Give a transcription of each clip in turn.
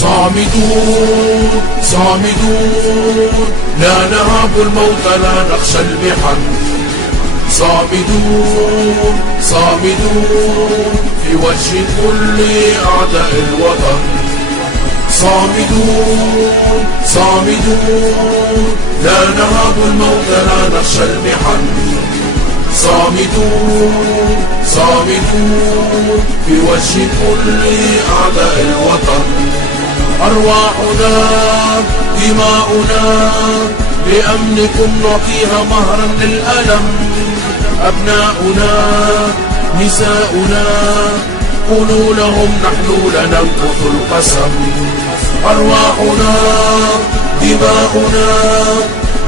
صامدون صامدون لا نهاب الموت لا نخشى المحن. صامدون صامدون في وجه كل أعداء الوطن. صامدون صامدون لا نهاب الموت لا نخشى المحن. صامدون صامدون في وجه كل أعداء الوطن. أرواحنا دماؤنا لأمنكم نعطيها مهرا للألم. أبناؤنا نساؤنا قولوا لهم نحن لننقض القسم. أرواحنا دماؤنا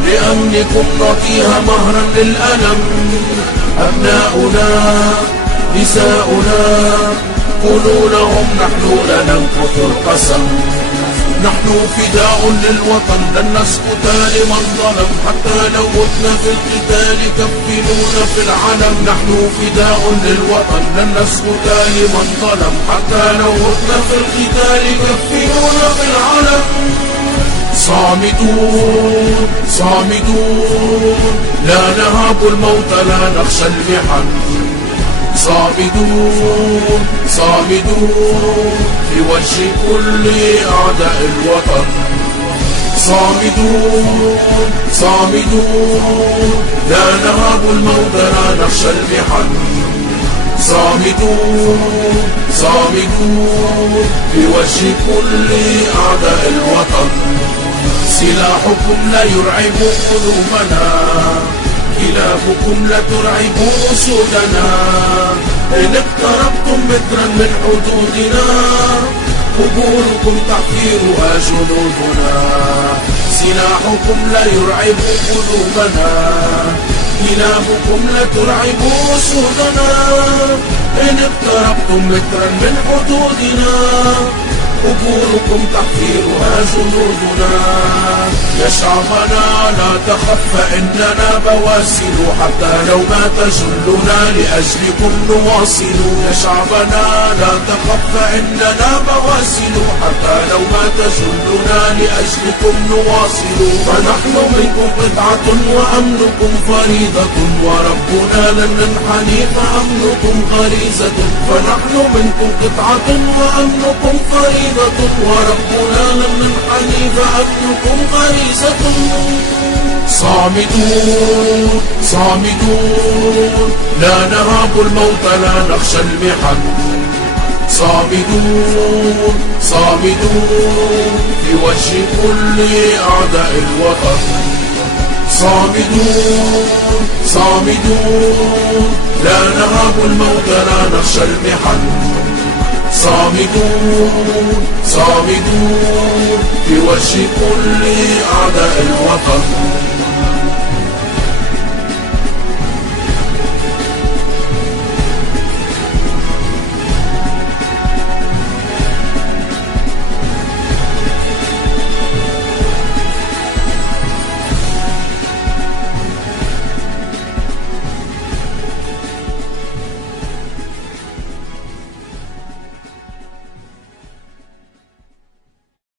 لأمنكم نعطيها مهرا للألم. أبناؤنا نساؤنا قولوا لهم نحن لننقض القسم. نحن فداء للوطن لن نسكت لمن ظلم، حتى لو متنا في القتال كفنونا في العلم. نحن فداء للوطن لن نسكت لمن ظلم، حتى لو متنا في القتال كفنونا في العلم. صامدون صامدون لا نهاب الموت لا نخشى المحن. صامدون صامدون في وجه كل أعداء الوطن. صامدون صامدون لا نهاب الموت لا نخشى المحن. صامدون صامدون في وجه كل أعداء الوطن. سلاحكم لا يرعب قلوبنا، كلابكم لا ترعب أسودنا. إن اقتربتم مترا من حدودنا قبوركم تحفيرها جنودنا. سلاحكم لا يرعب قلوبنا، كلابكم لا ترعب أسودنا. إن اقتربتم مترا من حدودنا قبوركم تحفيرها جنودنا. يا شعبنا لا تخف فإننا بواسل، حتى لو ما تجلنا لأجلكم نواصل. يا شعبنا لا تخف فإننا بواسل، حتى لو ما تجلنا لأجلكم نواصل. فنحن منكم قطعة وأمنكم فريضة، وربنا لن ننحني فأمنكم غريزة. فنحن منكم قطعة وأمنكم فريضة، وربنا لن ننحني فأمنكم غريزة. صامدون صامدون لا نهاب الموت لا نخشى المحن. صامدون صامدون في وجه كل أعداء الوطن. صامدون صامدون لا نهاب الموت لا نخشى المحن. صامدون صامدون في وجه كل أعداء الوطن.